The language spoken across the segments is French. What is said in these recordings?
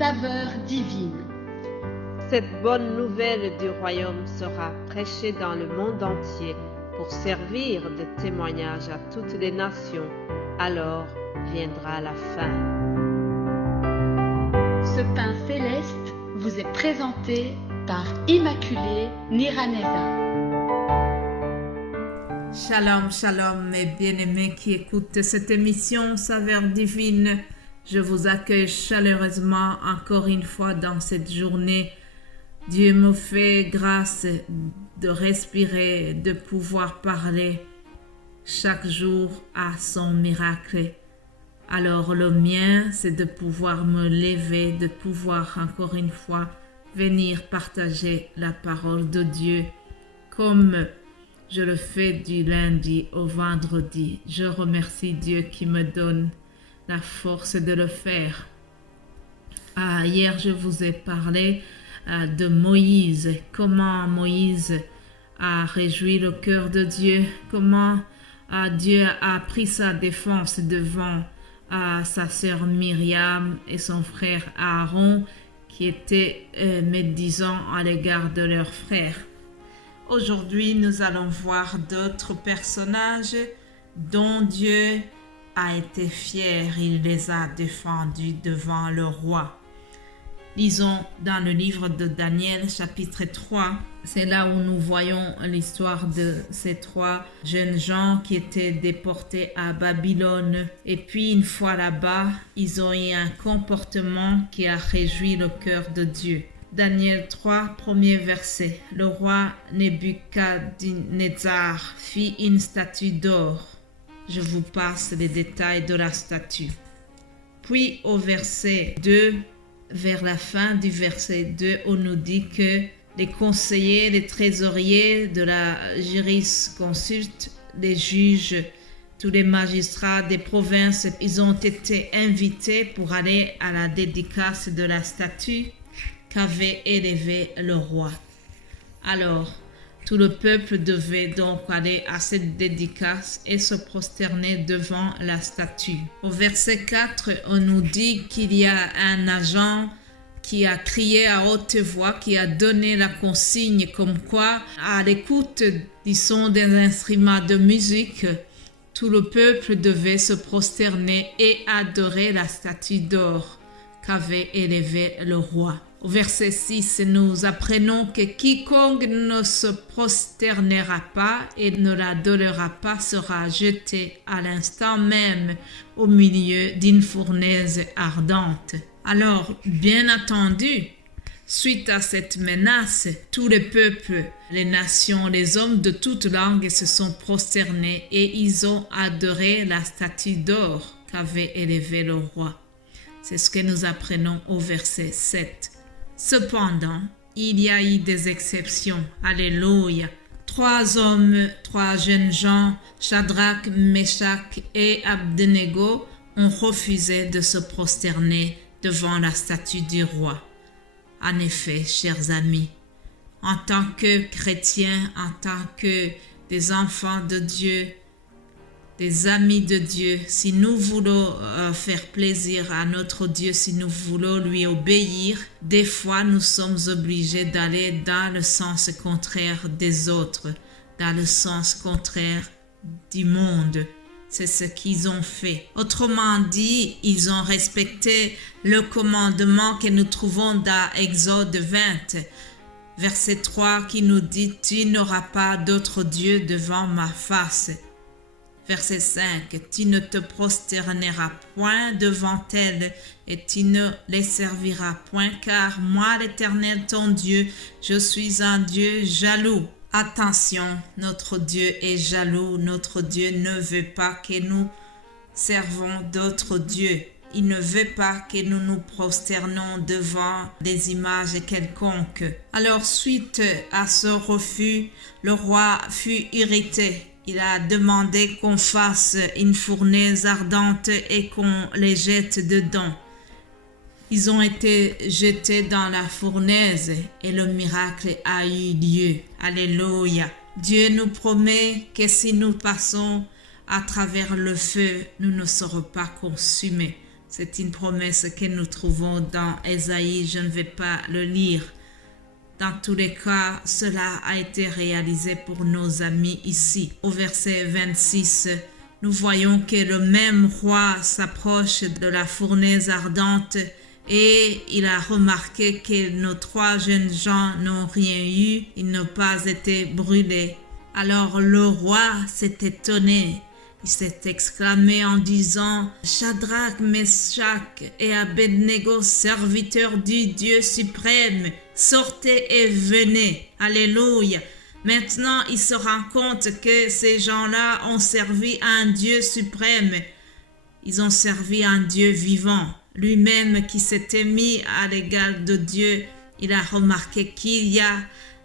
saveur divine. Cette bonne nouvelle du royaume sera prêchée dans le monde entier pour servir de témoignage à toutes les nations. Alors viendra la fin. Ce pain céleste vous est présenté par Immaculée Niraneza. Shalom, shalom mes bien-aimés qui écoutent cette émission Saveur divine. Je vous accueille chaleureusement encore une fois dans cette journée. Dieu me fait grâce de respirer, de pouvoir parler chaque jour à son miracle. Alors le mien, c'est de pouvoir me lever, de pouvoir encore une fois venir partager la parole de Dieu comme je le fais du lundi au vendredi. Je remercie Dieu qui me donne la force de le faire. Hier, je vous ai parlé de Moïse, comment Moïse a réjoui le cœur de Dieu, comment Dieu a pris sa défense devant sa sœur Myriam et son frère Aaron qui étaient médisants à l'égard de leur frère. Aujourd'hui, nous allons voir d'autres personnages dont Dieu a été fier. Il les a défendus devant le roi. Lisons dans le livre de Daniel, chapitre 3. C'est là où nous voyons l'histoire de ces trois jeunes gens qui étaient déportés à Babylone. Et puis, une fois là-bas, ils ont eu un comportement qui a réjoui le cœur de Dieu. Daniel 3, premier verset. Le roi Nebuchadnezzar fit une statue d'or. Je vous passe les détails de la statue. Puis au verset 2, vers la fin du verset 2, on nous dit que les conseillers, les trésoriers de la jurisconsulte, les juges, tous les magistrats des provinces, ils ont été invités pour aller à la dédicace de la statue qu'avait élevée le roi. Alors, tout le peuple devait donc aller à cette dédicace et se prosterner devant la statue. Au verset 4, on nous dit qu'il y a un agent qui a crié à haute voix, qui a donné la consigne comme quoi, à l'écoute du son des instruments de musique, tout le peuple devait se prosterner et adorer la statue d'or qu'avait élevée le roi. Au verset 6, nous apprenons que quiconque ne se prosternera pas et ne l'adorera pas sera jeté à l'instant même au milieu d'une fournaise ardente. Alors, bien entendu, suite à cette menace, tous les peuples, les nations, les hommes de toutes langues se sont prosternés et ils ont adoré la statue d'or qu'avait élevée le roi. C'est ce que nous apprenons au verset 7. Cependant, il y a eu des exceptions. Alléluia. 3 hommes, 3 jeunes gens, Shadrach, Meshach et Abednego, ont refusé de se prosterner devant la statue du roi. En effet, chers amis, en tant que chrétiens, en tant que des enfants de Dieu, des amis de Dieu, si nous voulons faire plaisir à notre Dieu, si nous voulons lui obéir, des fois nous sommes obligés d'aller dans le sens contraire des autres, dans le sens contraire du monde. C'est ce qu'ils ont fait. Autrement dit, ils ont respecté le commandement que nous trouvons dans Exode 20, verset 3, qui nous dit « Tu n'auras pas d'autre Dieu devant ma face ». Verset 5, « Tu ne te prosterneras point devant elles et tu ne les serviras point, car moi, l'Éternel, ton Dieu, je suis un Dieu jaloux. » Attention, notre Dieu est jaloux. Notre Dieu ne veut pas que nous servons d'autres dieux. Il ne veut pas que nous nous prosternons devant des images quelconques. Alors, suite à ce refus, le roi fut irrité. Il a demandé qu'on fasse une fournaise ardente et qu'on les jette dedans. Ils ont été jetés dans la fournaise et le miracle a eu lieu. Alléluia. Dieu nous promet que si nous passons à travers le feu, nous ne serons pas consumés. C'est une promesse que nous trouvons dans Ésaïe. Je ne vais pas le lire. Dans tous les cas, cela a été réalisé pour nos amis ici. Au verset 26, nous voyons que le même roi s'approche de la fournaise ardente et il a remarqué que nos 3 jeunes gens n'ont rien eu, ils n'ont pas été brûlés. Alors le roi s'est étonné. Il s'est exclamé en disant « Shadrach, Meshach et Abednego, serviteurs du Dieu suprême, sortez et venez. » Alléluia. Maintenant, il se rend compte que ces gens-là ont servi à un Dieu suprême. Ils ont servi à un Dieu vivant. Lui-même qui s'était mis à l'égal de Dieu, il a remarqué qu'il y a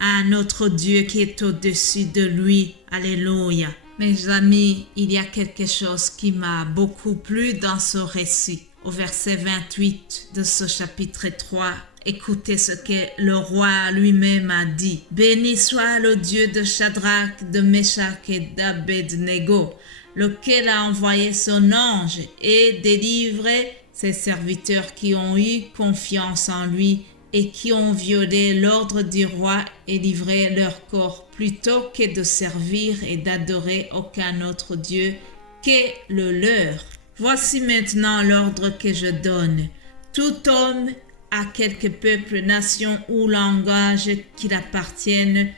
un autre Dieu qui est au-dessus de lui. Alléluia. Mes amis, il y a quelque chose qui m'a beaucoup plu dans ce récit. Au verset 28 de ce chapitre 3, écoutez ce que le roi lui-même a dit. « Béni soit le Dieu de Shadrach, de Meshach et d'Abednego, lequel a envoyé son ange et délivré ses serviteurs qui ont eu confiance en lui et qui ont violé l'ordre du roi et livré leur corps plutôt que de servir et d'adorer aucun autre Dieu que le leur. Voici maintenant l'ordre que je donne. Tout homme à quelque peuple, nation ou langage qu'il appartienne,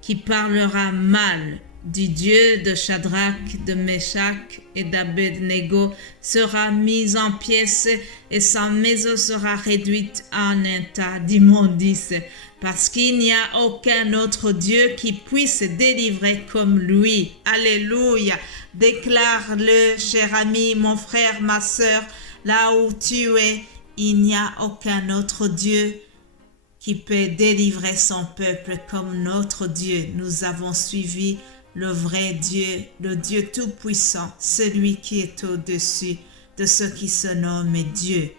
qui parlera mal du Dieu de Shadrach, de Meshach et d'Abednego sera mis en pièces et sa maison sera réduite en un tas d'immondices, parce qu'il n'y a aucun autre Dieu qui puisse délivrer comme lui. Alléluia. Déclare-le, cher ami, mon frère, ma sœur, là où tu es, il n'y a aucun autre Dieu qui peut délivrer son peuple comme notre Dieu. Nous avons suivi le vrai Dieu, le Dieu tout-puissant, celui qui est au-dessus de ce qui se nomme Dieu.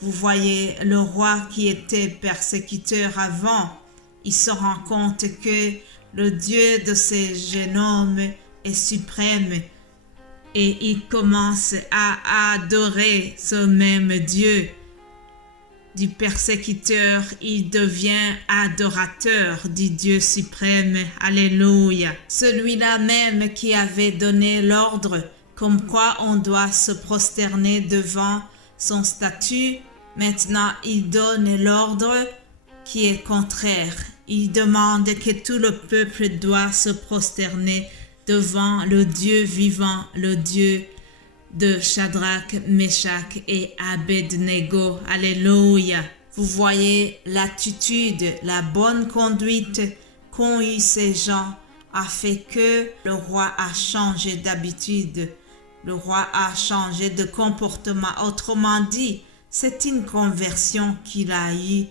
Vous voyez, le roi qui était persécuteur avant, il se rend compte que le Dieu de ces jeunes hommes est suprême et il commence à adorer ce même Dieu. Du persécuteur, il devient adorateur du Dieu suprême. Alléluia. Celui-là même qui avait donné l'ordre comme quoi on doit se prosterner devant son statut, maintenant il donne l'ordre qui est contraire. Il demande que tout le peuple doit se prosterner devant le Dieu vivant, le Dieu de Shadrach, Meshach et Abednego. Alléluia. Vous voyez l'attitude, la bonne conduite qu'ont eu ces gens a fait que le roi a changé d'habitude. Le roi a changé de comportement. Autrement dit, c'est une conversion qu'il a eue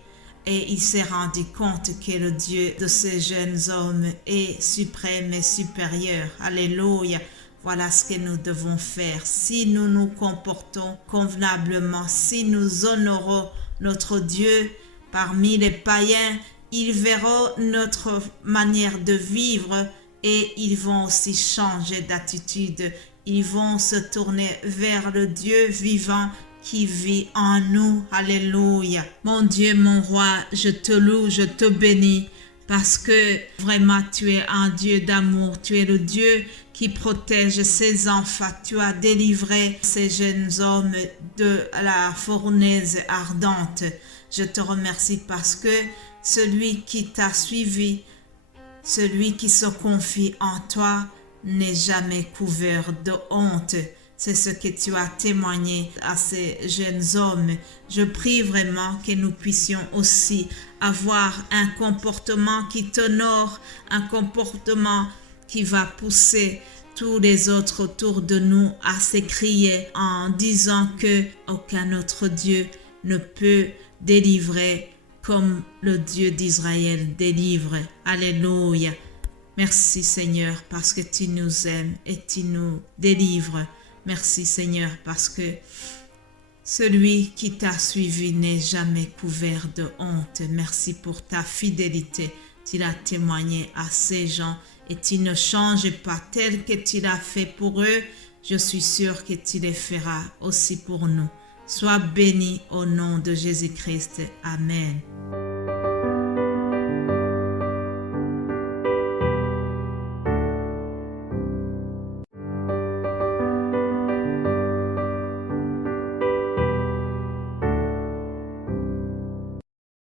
et il s'est rendu compte que le Dieu de ces jeunes hommes est suprême et supérieur. Alléluia. Voilà ce que nous devons faire. Si nous nous comportons convenablement, si nous honorons notre Dieu parmi les païens, ils verront notre manière de vivre et ils vont aussi changer d'attitude. Ils vont se tourner vers le Dieu vivant qui vit en nous. Alléluia. Mon Dieu, mon roi, je te loue, je te bénis parce que vraiment tu es un Dieu d'amour. Tu es le Dieu qui protège ses enfants. Tu as délivré ces jeunes hommes de la fournaise ardente. Je te remercie parce que celui qui t'a suivi, celui qui se confie en toi, n'est jamais couvert de honte. C'est ce que tu as témoigné à ces jeunes hommes. Je prie vraiment que nous puissions aussi avoir un comportement qui t'honore, un comportement qui va pousser tous les autres autour de nous à s'écrier en disant que aucun autre Dieu ne peut délivrer comme le Dieu d'Israël délivre. Alléluia. Merci Seigneur parce que tu nous aimes et tu nous délivres. Merci Seigneur parce que celui qui t'a suivi n'est jamais couvert de honte. Merci pour ta fidélité. Tu l'as témoigné à ces gens et tu ne changes pas tel que tu l'as fait pour eux. Je suis sûre que tu les feras aussi pour nous. Sois béni au nom de Jésus-Christ. Amen.